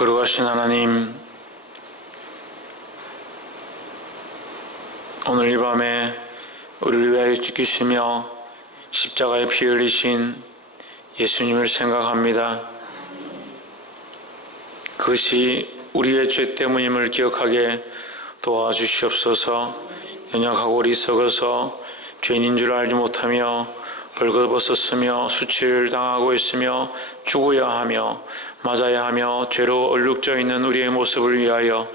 거룩하신 하나님, 오늘 이 밤에 우리를 위하여 죽으시며 십자가에 피 흘리신 예수님을 생각합니다. 그것이 우리의 죄 때문임을 기억하게 도와주시옵소서. 연약하고 어리석어서 죄인인 줄 알지 못하며 벌거벗었으며 수치를 당하고 있으며 죽어야 하며 맞아야 하며 죄로 얼룩져 있는 우리의 모습을 위하여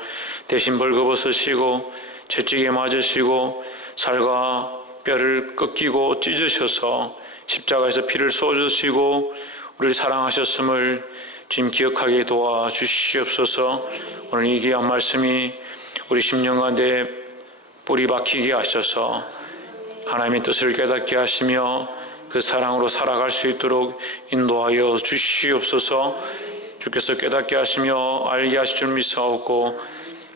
대신 벌거벗으시고 채찍에 맞으시고 살과 뼈를 꺾이고 찢으셔서 십자가에서 피를 쏟으시고 우리를 사랑하셨음을 주님 기억하게 도와주시옵소서. 오늘 이 귀한 말씀이 우리 심령 가운데 뿌리 박히게 하셔서 하나님의 뜻을 깨닫게 하시며 그 사랑으로 살아갈 수 있도록 인도하여 주시옵소서. 주께서 깨닫게 하시며 알게 하실 줄 믿사옵고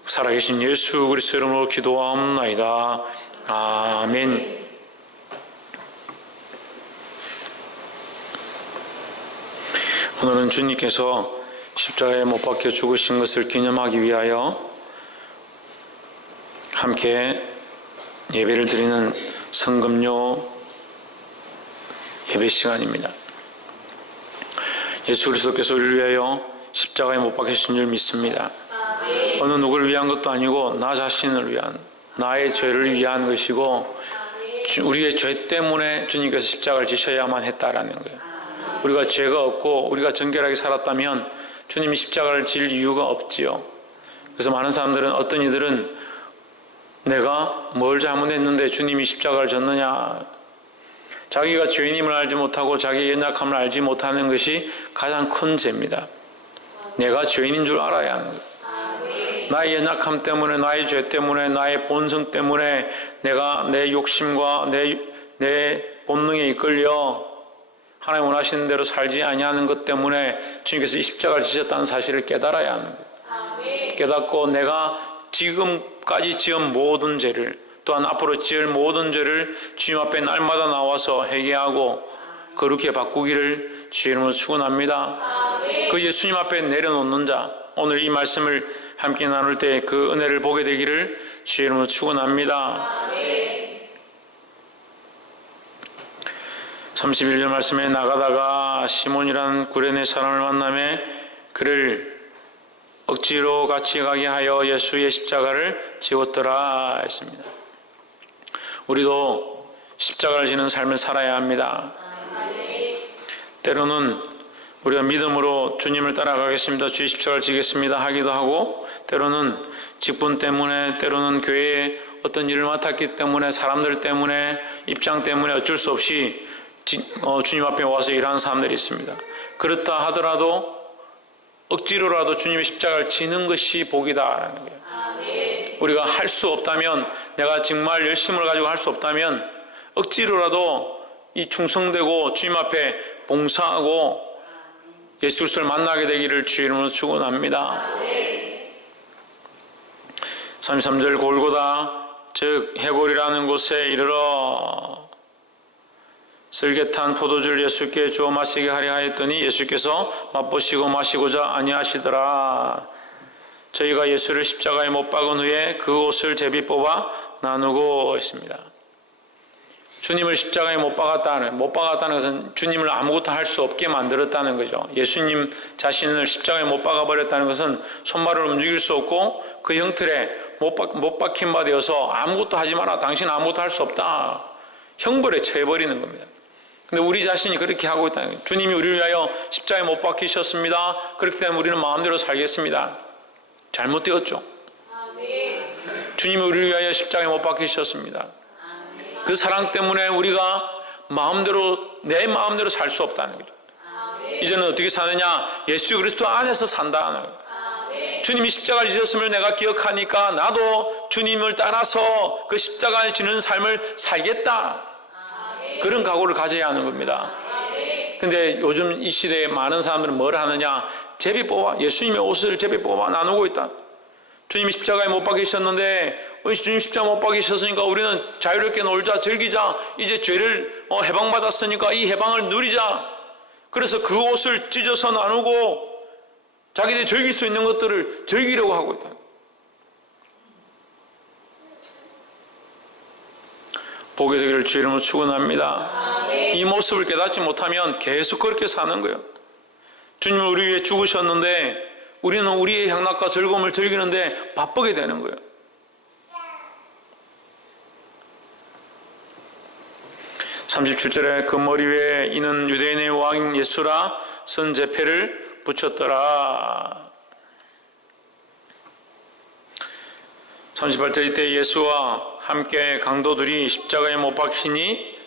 살아계신 예수 그리스도 이름으로 기도하옵나이다. 아멘. 오늘은 주님께서 십자가에 못 박혀 죽으신 것을 기념하기 위하여 함께 예배를 드리는 성금요 예배 시간입니다. 예수 그리스도께서 우리를 위하여 십자가에 못 박히신 줄 믿습니다. 어느 누구를 위한 것도 아니고 나 자신을 위한, 나의 죄를 위한 것이고 우리의 죄 때문에 주님께서 십자가를 지셔야만 했다라는 거예요. 우리가 죄가 없고 우리가 정결하게 살았다면 주님이 십자가를 질 이유가 없지요. 그래서 많은 사람들은, 어떤 이들은 내가 뭘 잘못했는데 주님이 십자가를 졌느냐, 자기가 죄인임을 알지 못하고 자기의 연약함을 알지 못하는 것이 가장 큰 죄입니다. 내가 죄인인 줄 알아야 하는 거예요. 나의 연약함 때문에, 나의 죄 때문에, 나의 본성 때문에 내가 내 욕심과 내 본능에 이끌려 하나님 원하시는 대로 살지 아니하는 것 때문에 주님께서 이 십자가를 지셨다는 사실을 깨달아야 하는 거예요. 깨닫고 내가 지금까지 지은 모든 죄를, 또한 앞으로 지을 모든 죄를 주님 앞에 날마다 나와서 회개하고 거룩히 바꾸기를 주의 이름으로 축원합니다. 그 예수님 앞에 내려놓는 자, 오늘 이 말씀을 함께 나눌 때 그 은혜를 보게 되기를 주의 이름으로 축원합니다. 31절 말씀에 나가다가 시몬이라는 구레네 사람을 만나매 그를 억지로 같이 가게 하여 예수의 십자가를 지웠더라 했습니다. 우리도 십자가를 지는 삶을 살아야 합니다. 때로는 우리가 믿음으로 주님을 따라가겠습니다, 주의 십자가를 지겠습니다 하기도 하고, 때로는 직분 때문에, 때로는 교회에 어떤 일을 맡았기 때문에, 사람들 때문에, 입장 때문에 어쩔 수 없이 주님 앞에 와서 일하는 사람들이 있습니다. 그렇다 하더라도 억지로라도 주님의 십자가를 지는 것이 복이다라는 거예요. 우리가 할 수 없다면, 내가 정말 열심을 가지고 할 수 없다면 억지로라도 이 충성되고 주님 앞에 봉사하고 예수 그리스도를 만나게 되기를 주의 이름으로 축원합니다. 33절 골고다 즉 해골이라는 곳에 이르러 슬개탄 포도주를 예수께 주어 마시게 하려 하였더니 예수께서 맛보시고 마시고자 아니하시더라. 저희가 예수를 십자가에 못 박은 후에 그 옷을 제비 뽑아 나누고 있습니다. 주님을 십자가에 못 박았다는 것은 주님을 아무것도 할 수 없게 만들었다는 거죠. 예수님 자신을 십자가에 못 박아버렸다는 것은 손발을 움직일 수 없고 그 형틀에 못 박힌 바 되어서 아무것도 하지 마라, 당신 아무것도 할 수 없다, 형벌에 처해버리는 겁니다. 근데 우리 자신이 그렇게 하고 있다는 거예요. 주님이 우리를 위하여 십자가에 못 박히셨습니다. 그렇기 때문에 우리는 마음대로 살겠습니다. 잘못되었죠. 주님이 우리를 위하여 십자가에 못 박히셨습니다. 그 사랑 때문에 우리가 내 마음대로 살 수 없다는 거죠. 이제는 어떻게 사느냐? 예수 그리스도 안에서 산다는 거예요. 주님이 십자가를 지셨음을 내가 기억하니까 나도 주님을 따라서 그 십자가를 지는 삶을 살겠다, 그런 각오를 가져야 하는 겁니다. 근데 요즘 이 시대에 많은 사람들은 뭘 하느냐? 제비 뽑아, 예수님의 옷을 제비 뽑아 나누고 있다. 주님이 십자가에 못 박히셨는데, 주님 십자가 못 박히셨으니까 우리는 자유롭게 놀자, 즐기자, 이제 죄를 해방받았으니까 이 해방을 누리자. 그래서 그 옷을 찢어서 나누고 자기들이 즐길 수 있는 것들을 즐기려고 하고 있다. 보게 되기를 주 이름으로 축원합니다. 이 모습을 깨닫지 못하면 계속 그렇게 사는 거예요. 주님은 우리 위해 죽으셨는데 우리는 우리의 향락과 즐거움을 즐기는데 바쁘게 되는 거예요. (37절에) 그 머리 위에 이는 유대인의 왕 예수라 쓴 제패를 붙였더라. 38절 이때 예수와 함께 강도들이 십자가에 못 박히니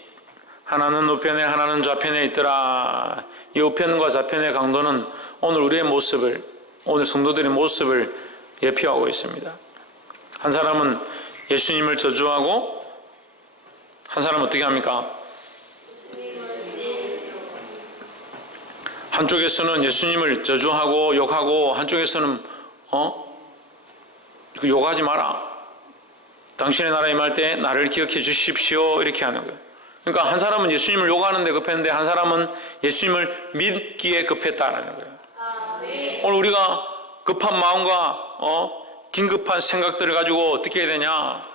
하나는 우편에 하나는 좌편에 있더라. 이 우편과 좌편의 강도는 오늘 우리의 모습을, 오늘 성도들의 모습을 예표하고 있습니다. 한 사람은 예수님을 저주하고 한 사람은 어떻게 합니까? 한쪽에서는 예수님을 저주하고 욕하고 한쪽에서는 욕하지 마라. 당신의 나라에 임할 때 나를 기억해 주십시오. 이렇게 하는 거예요. 그러니까 한 사람은 예수님을 욕하는 데 급했는데 한 사람은 예수님을 믿기에 급했다는 거예요. 오늘 우리가 급한 마음과 긴급한 생각들을 가지고 어떻게 해야 되냐?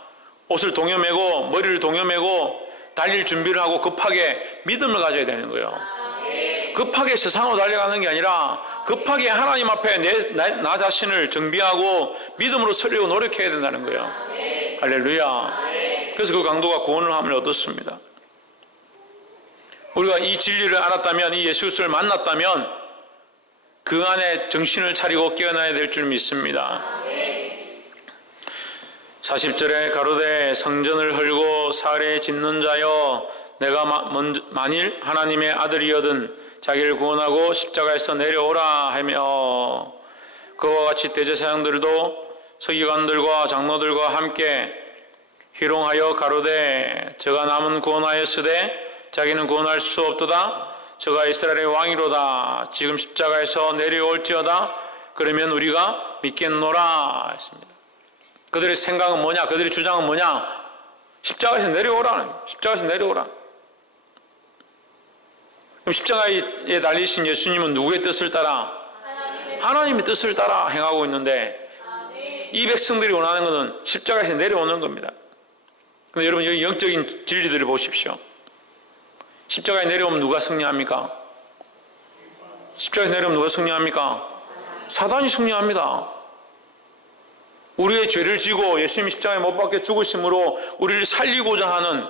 옷을 동여매고 머리를 동여매고 달릴 준비를 하고 급하게 믿음을 가져야 되는 거예요. 급하게 세상으로 달려가는 게 아니라 급하게 하나님 앞에 나 자신을 정비하고 믿음으로 서려고 노력해야 된다는 거예요. 할렐루야. 그래서 그 강도가 구원을 함을 얻었습니다. 우리가 이 진리를 알았다면, 이 예수 그리스도를 만났다면 그 안에 정신을 차리고 깨어나야 될 줄 믿습니다. 40절에 가로되 성전을 헐고 사흘에 짓는 자여 내가 만일 하나님의 아들이거든 자기를 구원하고 십자가에서 내려오라 하며 그와 같이 대제사장들도 서기관들과 장로들과 함께 희롱하여 가로되 저가 남은 구원하였으되 자기는 구원할 수 없도다. 저가 이스라엘의 왕이로다. 지금 십자가에서 내려올지어다. 그러면 우리가 믿겠노라 했습니다. 그들의 생각은 뭐냐? 그들의 주장은 뭐냐? 십자가에서 내려오라. 십자가에서 내려오라. 그럼 십자가에 달리신 예수님은 누구의 뜻을 따라? 하나님의 뜻을 따라 행하고 있는데 이 백성들이 원하는 것은 십자가에서 내려오는 겁니다. 그런데 여러분 여기 영적인 진리들을 보십시오. 십자가에 내려오면 누가 승리합니까? 십자가에 내려오면 누가 승리합니까? 사단이 승리합니다. 우리의 죄를 지고 예수님이 십자가에 못 박혀 죽으심으로 우리를 살리고자 하는,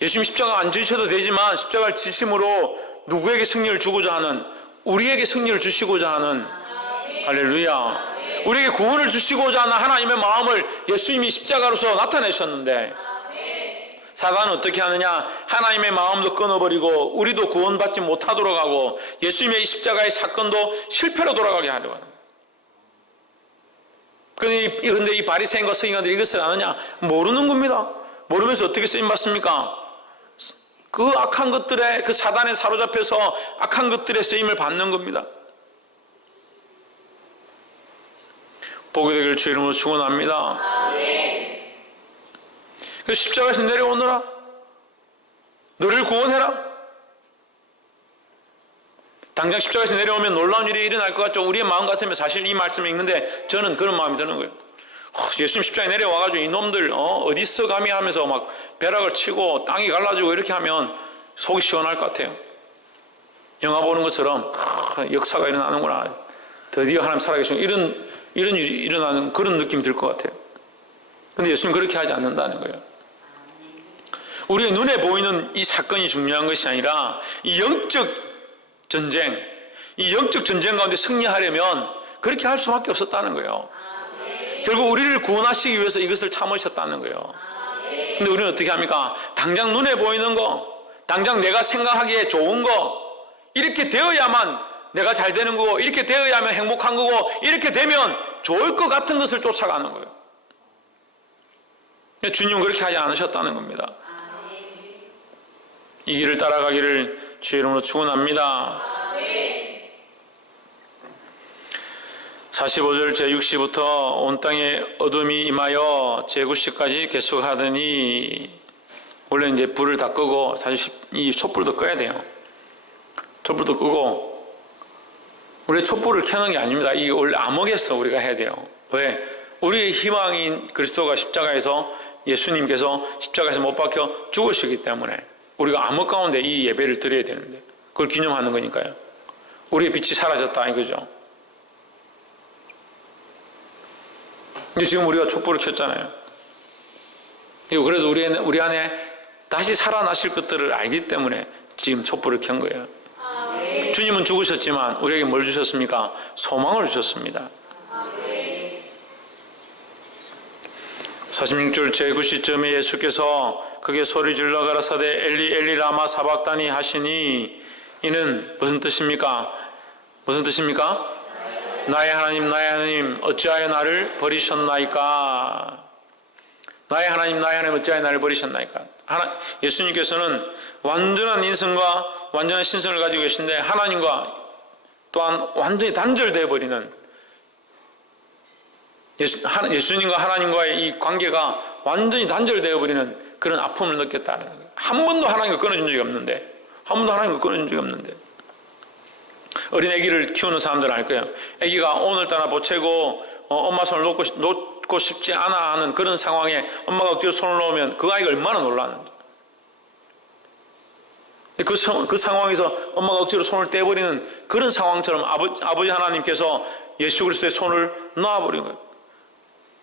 예수님 십자가 안 지셔도 되지만 십자가를 지심으로 누구에게 승리를 주고자 하는, 우리에게 승리를 주시고자 하는, 할렐루야, 우리에게 구원을 주시고자 하는 하나님의 마음을 예수님이 십자가로서 나타내셨는데 사단은 어떻게 하느냐? 하나님의 마음도 끊어버리고 우리도 구원받지 못하도록 하고 예수님의 십자가의 사건도 실패로 돌아가게 하려고 하는 거예요. 그런데 이 바리새인과 서기관들이 이것을 아느냐? 모르는 겁니다. 모르면서 어떻게 쓰임받습니까? 그 악한 것들에, 그 사단에 사로잡혀서 악한 것들의 쓰임을 받는 겁니다. 보게 되기를 주 이름으로 축원합니다. 그 십자가에서 내려오너라. 너를 구원해라. 당장 십자가에서 내려오면 놀라운 일이 일어날 것 같죠? 우리의 마음 같으면 사실 이 말씀이 있는데 저는 그런 마음이 드는 거예요. 예수님 십자가에 내려와가지고 이놈들 어디서 감히 하면서 막 벼락을 치고 땅이 갈라지고 이렇게 하면 속이 시원할 것 같아요. 영화 보는 것처럼 역사가 일어나는구나. 드디어 하나님 살아계시고 이런 일이 일어나는 그런 느낌이 들 것 같아요. 근데 예수님 그렇게 하지 않는다는 거예요. 우리의 눈에 보이는 이 사건이 중요한 것이 아니라 이 영적 전쟁, 이 영적 전쟁 가운데 승리하려면 그렇게 할 수밖에 없었다는 거예요. 결국 우리를 구원하시기 위해서 이것을 참으셨다는 거예요. 근데 우리는 어떻게 합니까? 당장 눈에 보이는 거, 당장 내가 생각하기에 좋은 거, 이렇게 되어야만 내가 잘 되는 거고, 이렇게 되어야만 행복한 거고, 이렇게 되면 좋을 것 같은 것을 쫓아가는 거예요. 주님은 그렇게 하지 않으셨다는 겁니다. 이 길을 따라가기를 주 이름으로 축원합니다. 45절 제6시부터 온 땅에 어둠이 임하여 제9시까지 계속하더니, 원래 이제 불을 다 끄고, 사실 이 촛불도 꺼야 돼요. 촛불도 끄고 우리 촛불을 켜는 게 아닙니다. 이게 원래 암흑에서 우리가 해야 돼요. 왜? 우리의 희망인 그리스도가 십자가에서 예수님께서 십자가에서 못 박혀 죽으시기 때문에 우리가 암흑 가운데 이 예배를 드려야 되는데 그걸 기념하는 거니까요. 우리의 빛이 사라졌다 이거죠. 근데 지금 우리가 촛불을 켰잖아요. 그래서 우리 안에 다시 살아나실 것들을 알기 때문에 지금 촛불을 켠 거예요. 주님은 죽으셨지만 우리에게 뭘 주셨습니까? 소망을 주셨습니다. 46절 제9시점에 예수께서 크게 소리 질러 가라사대 엘리 엘리 라마 사박다니 하시니 이는 무슨 뜻입니까? 무슨 뜻입니까? 나의 하나님 어찌하여 나를 버리셨나이까? 나의 하나님 어찌하여 나를 버리셨나이까? 예수님께서는 완전한 인성과 완전한 신성을 가지고 계신데 하나님과 또한 완전히 단절되어 버리는 예수님과 하나님과의 이 관계가 완전히 단절되어 버리는 그런 아픔을 느꼈다는 거예요. 한 번도 하나님과 끊어진 적이 없는데 어린 아기를 키우는 사람들은 알 거예요. 아기가 오늘따라 보채고 엄마 손을 놓고 싶지 않아 하는 그런 상황에 엄마가 억지로 손을 놓으면 그 아이가 얼마나 놀라는지. 그 상황에서 엄마가 억지로 손을 떼버리는 그런 상황처럼 아버지 하나님께서 예수 그리스도의 손을 놔버린 거예요.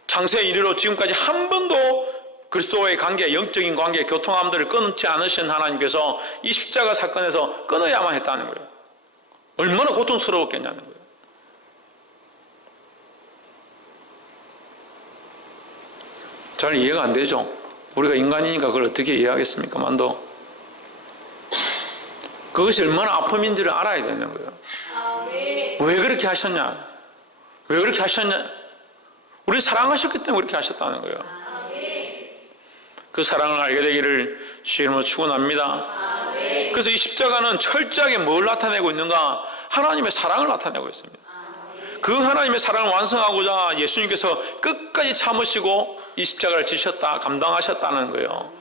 창세 이래로 지금까지 한 번도 그리스도와의 관계, 영적인 관계, 교통함들을 끊지 않으신 하나님께서 이 십자가 사건에서 끊어야만 했다는 거예요. 얼마나 고통스러웠겠냐는 거예요. 잘 이해가 안 되죠? 우리가 인간이니까 그걸 어떻게 이해하겠습니까? 만도 그것이 얼마나 아픔인지를 알아야 되는 거예요. 왜 그렇게 하셨냐? 우리 사랑하셨기 때문에 그렇게 하셨다는 거예요. 그 사랑을 알게 되기를 주의 이름으로 축원합니다. 그래서 이 십자가는 철저하게 뭘 나타내고 있는가? 하나님의 사랑을 나타내고 있습니다. 그 하나님의 사랑을 완성하고자 예수님께서 끝까지 참으시고 이 십자가를 지셨다, 감당하셨다는 거예요.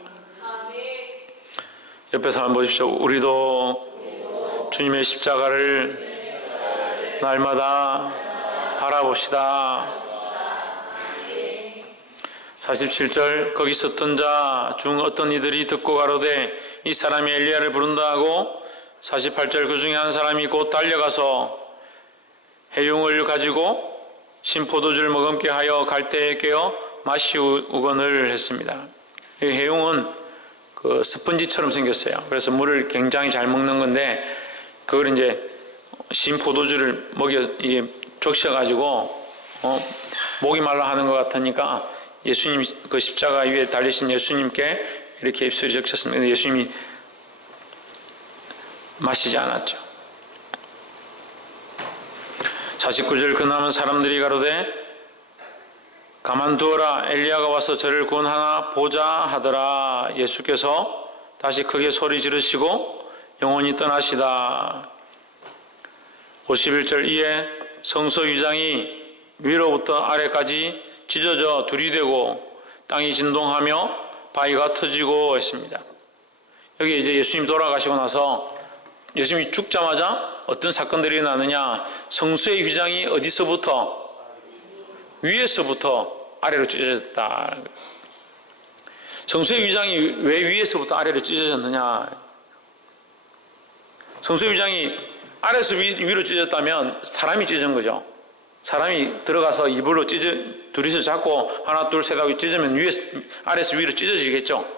옆에 사람 보십시오. 우리도 주님의 십자가를 날마다 바라봅시다. 47절 거기 있었던 자 중 어떤 이들이 듣고 가로되 이 사람이 엘리야를 부른다 하고 48절 그 중에 한 사람이 곧 달려가서 해용을 가지고 신포도주를 머금게 하여 갈대에 꿰어 마시우건을 했습니다. 이 해용은 그 스펀지처럼 생겼어요. 그래서 물을 굉장히 잘 먹는 건데 그걸 이제 신포도주를 이게 적셔가지고 목이 말라 하는 것 같으니까 예수님 그 십자가 위에 달리신 예수님께 이렇게 입술이 적셨습니다. 예수님이 마시지 않았죠. 49절 그 남은 사람들이 가로되 가만두어라 엘리야가 와서 저를 구원하나 보자 하더라. 예수께서 다시 크게 소리 지르시고 영원히 떠나시다. 51절 이에 성소 위장이 위로부터 아래까지 찢어져 둘이 되고 땅이 진동하며 바위가 터지고 했습니다. 여기 이제 예수님 돌아가시고 나서 예수님이 죽자마자 어떤 사건들이 나느냐? 성소의 휘장이 어디서부터? 위에서부터 아래로 찢어졌다. 성소의 휘장이 왜 위에서부터 아래로 찢어졌느냐? 성소의 휘장이 아래에서 위로 찢어졌다면 사람이 찢은 거죠. 사람이 들어가서 이불로 둘이서 잡고 하나 둘 셋 하고 찢으면 아래에서 위로 찢어지겠죠.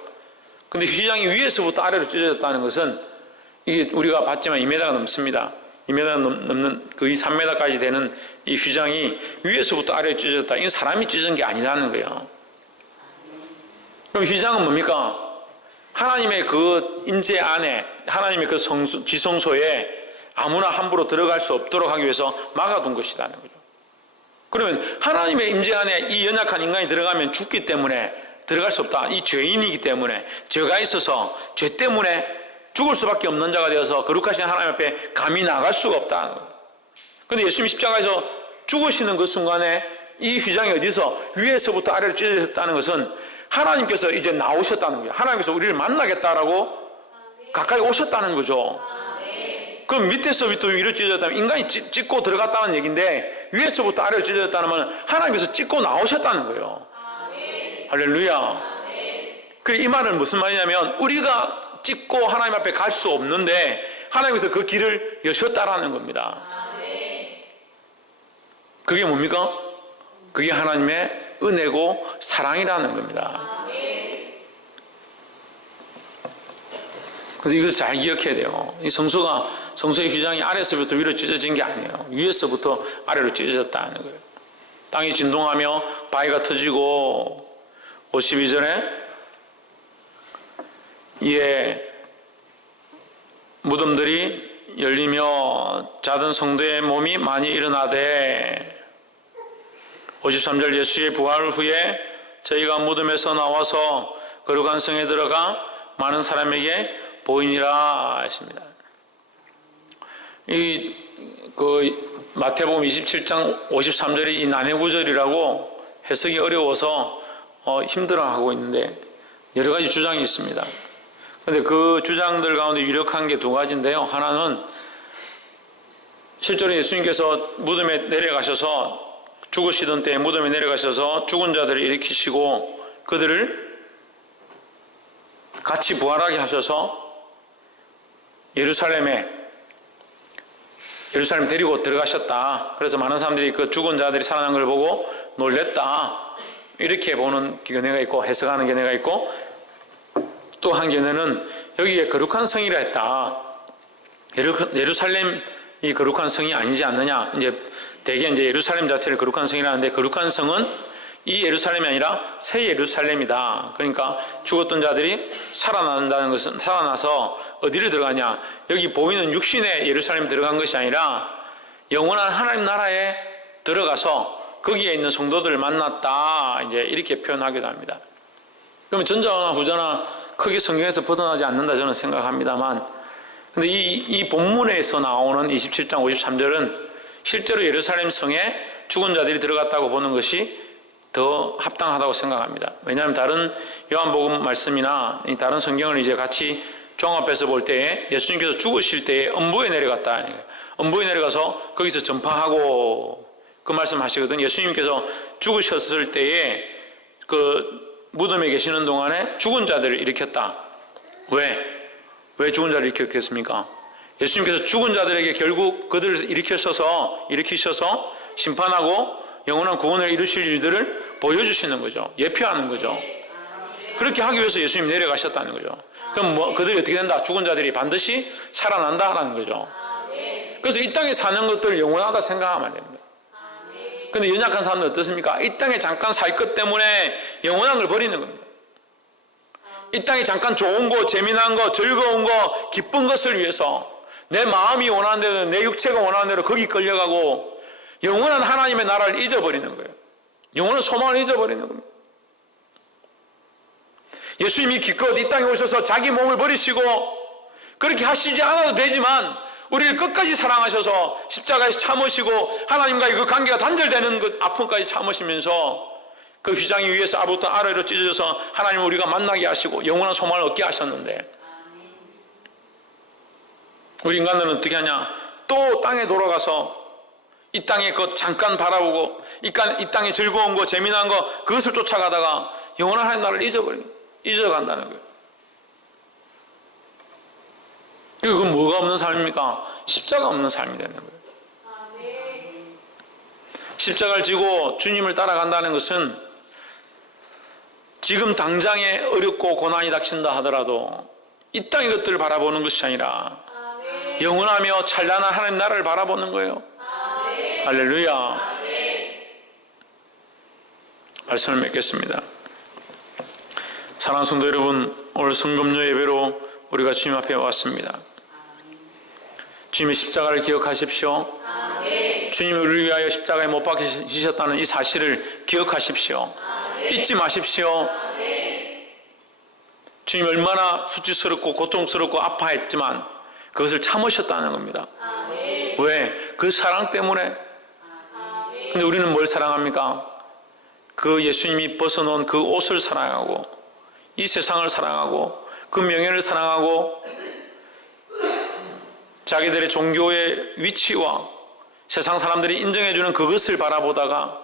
근데 휘장이 위에서부터 아래로 찢어졌다는 것은 이게 우리가 봤지만 2m가 넘습니다. 2m 넘는 거의 3m까지 되는 이 휘장이 위에서부터 아래로 찢어졌다. 이건 사람이 찢은 게 아니라는 거예요. 그럼 휘장은 뭡니까? 하나님의 그 임재 안에 하나님의 그 지성소에 아무나 함부로 들어갈 수 없도록 하기 위해서 막아둔 것이라는 거죠. 그러면 하나님의 임재 안에 이 연약한 인간이 들어가면 죽기 때문에 들어갈 수 없다. 이 죄인이기 때문에 죄가 있어서 죄 때문에 죽을 수밖에 없는 자가 되어서 거룩하신 하나님 앞에 감히 나갈 수가 없다는 거예요. 그런데 예수님이 십자가에서 죽으시는 그 순간에 이 휘장이 어디서 위에서부터 아래로 찢어졌다는 것은 하나님께서 이제 나오셨다는 거예요. 하나님께서 우리를 만나겠다라고 가까이 오셨다는 거죠. 그럼 밑에서부터 위로 찢어졌다면 인간이 찢고 들어갔다는 얘기인데 위에서부터 아래로 찢어졌다는 하나님께서 찢고 나오셨다는 거예요. 할렐루야. 그래, 이 말은 무슨 말이냐면 우리가 찢고 하나님 앞에 갈 수 없는데 하나님께서 그 길을 여셨다라는 겁니다. 그게 뭡니까? 그게 하나님의 은혜고 사랑이라는 겁니다. 그래서 이걸 잘 기억해야 돼요. 이 성소의 휘장이 아래서부터 위로 찢어진 게 아니에요. 위에서부터 아래로 찢어졌다는 거예요. 땅이 진동하며 바위가 터지고 52절에 이에 무덤들이 열리며 자던 성도의 몸이 많이 일어나되 53절 예수의 부활 후에 저희가 무덤에서 나와서 거룩한 성에 들어가 많은 사람에게 보이니라 하십니다. 마태복음 27장 53절이 이 난해구절이라고 해석이 어려워서 힘들어하고 있는데 여러 가지 주장이 있습니다. 그런데 그 주장들 가운데 유력한 게 두 가지인데요. 하나는 실제로 예수님께서 무덤에 내려가셔서 죽으시던 때에 무덤에 내려가셔서 죽은 자들을 일으키시고 그들을 같이 부활하게 하셔서 예루살렘 데리고 들어가셨다. 그래서 많은 사람들이 그 죽은 자들이 살아난 걸 보고 놀랬다. 이렇게 보는 견해가 있고 해석하는 견해가 있고 또 한 견해는 여기에 거룩한 성이라 했다. 예루살렘이 거룩한 성이 아니지 않느냐. 대개 예루살렘 자체를 거룩한 성이라는데 거룩한 성은 이 예루살렘이 아니라 새 예루살렘이다. 그러니까 죽었던 자들이 살아난다는 것은 살아나서 어디를 들어가냐? 여기 보이는 육신의 예루살렘에 들어간 것이 아니라 영원한 하나님 나라에 들어가서 거기에 있는 성도들을 만났다. 이렇게 표현하기도 합니다. 그러면 전자나 후자나 크게 성경에서 벗어나지 않는다 저는 생각합니다만, 근데 이 본문에서 나오는 27장 53절은 실제로 예루살렘 성에 죽은 자들이 들어갔다고 보는 것이 더 합당하다고 생각합니다. 왜냐하면 다른 요한복음 말씀이나 다른 성경을 같이 종합해서 볼 때에 예수님께서 죽으실 때에 음부에 내려갔다. 음부에 내려가서 거기서 전파하고 그 말씀 하시거든. 예수님께서 죽으셨을 때에 그 무덤에 계시는 동안에 죽은 자들을 일으켰다. 왜 죽은 자를 일으켰겠습니까? 예수님께서 죽은 자들에게 결국 그들을 일으키셔서 심판하고 영원한 구원을 이루실 일들을 보여주시는 거죠. 예표하는 거죠. 그렇게 하기 위해서 예수님이 내려가셨다는 거죠. 그럼 그들이 어떻게 된다? 죽은 자들이 반드시 살아난다라는 거죠. 그래서 이 땅에 사는 것들 영원하다 생각하면 안 됩니다. 근데 연약한 사람들 어떻습니까? 이 땅에 잠깐 살 것 때문에 영원한 걸 버리는 겁니다. 이 땅에 잠깐 좋은 거, 재미난 거, 즐거운 거, 기쁜 것을 위해서 내 마음이 원하는 대로, 내 육체가 원하는 대로 거기 끌려가고 영원한 하나님의 나라를 잊어버리는 거예요. 영원한 소망을 잊어버리는 겁니다. 예수님이 기껏 이 땅에 오셔서 자기 몸을 버리시고 그렇게 하시지 않아도 되지만 우리를 끝까지 사랑하셔서 십자가에서 참으시고 하나님과의 그 관계가 단절되는 그 아픔까지 참으시면서 그 휘장이 위에서 아부터 아래로 찢어져서 하나님을 우리가 만나게 하시고 영원한 소망을 얻게 하셨는데 우리 인간들은 어떻게 하냐? 또 땅에 돌아가서 이 땅에 것 잠깐 바라보고 이 땅에 즐거운 거 재미난 거 그것을 쫓아가다가 영원한 하나님 나라를 잊어간다는 거예요. 그건 뭐가 없는 삶입니까? 십자가 없는 삶이 되는 거예요. 십자가를 지고 주님을 따라간다는 것은 지금 당장에 어렵고 고난이 닥친다 하더라도 이 땅의 것들을 바라보는 것이 아니라 영원하며 찬란한 하나님 나라를 바라보는 거예요. 할렐루야. 말씀을 맺겠습니다. 사랑하는 성도 여러분, 오늘 성금요 예배로 우리가 주님 앞에 왔습니다. 주님의 십자가를 기억하십시오. 주님이 우리를 위하여 십자가에 못 박히셨다는 이 사실을 기억하십시오. 잊지 마십시오. 주님이 얼마나 수치스럽고 고통스럽고 아파했지만 그것을 참으셨다는 겁니다. 왜? 그 사랑 때문에. 근데 우리는 뭘 사랑합니까? 그 예수님이 벗어놓은 그 옷을 사랑하고 이 세상을 사랑하고 그 명예를 사랑하고 자기들의 종교의 위치와 세상 사람들이 인정해주는 그것을 바라보다가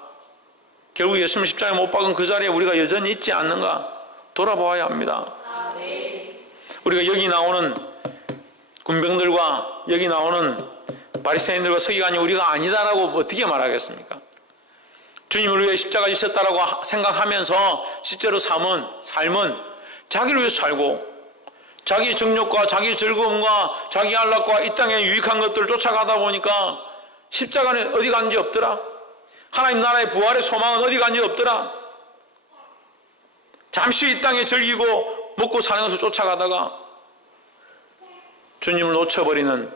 결국 예수님 십자가에 못 박은 그 자리에 우리가 여전히 있지 않는가 돌아보아야 합니다. 우리가 여기 나오는 군병들과 여기 나오는 바리새인들과 서기관이 우리가 아니다라고 어떻게 말하겠습니까? 주님을 위해 십자가 지셨다라고 생각하면서 실제로 삶은 자기를 위해 살고 자기 정욕과 자기 즐거움과 자기 안락과 이 땅에 유익한 것들을 쫓아가다 보니까 십자가는 어디 간지 없더라. 하나님 나라의 부활의 소망은 어디 간지 없더라. 잠시 이 땅에 즐기고 먹고 사는 것을 쫓아가다가 주님을 놓쳐버리는,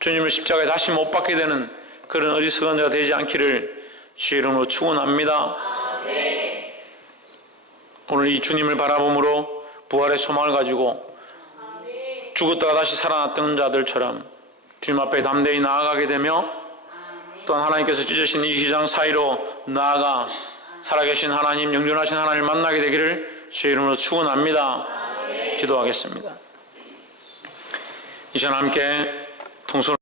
주님을 십자가에 다시 못 박게 되는 그런 어리석은 자가 되지 않기를 주의 이름으로 축원합니다. 오늘 이 주님을 바라봄으로 부활의 소망을 가지고 죽었다가 다시 살아났던 자들처럼 주님 앞에 담대히 나아가게 되며 또한 하나님께서 찢으신 이 휘장 사이로 나아가 살아계신 하나님, 영존하신 하나님을 만나게 되기를 주의 이름으로 축원합니다. 기도하겠습니다. 이 시간 함께 통솔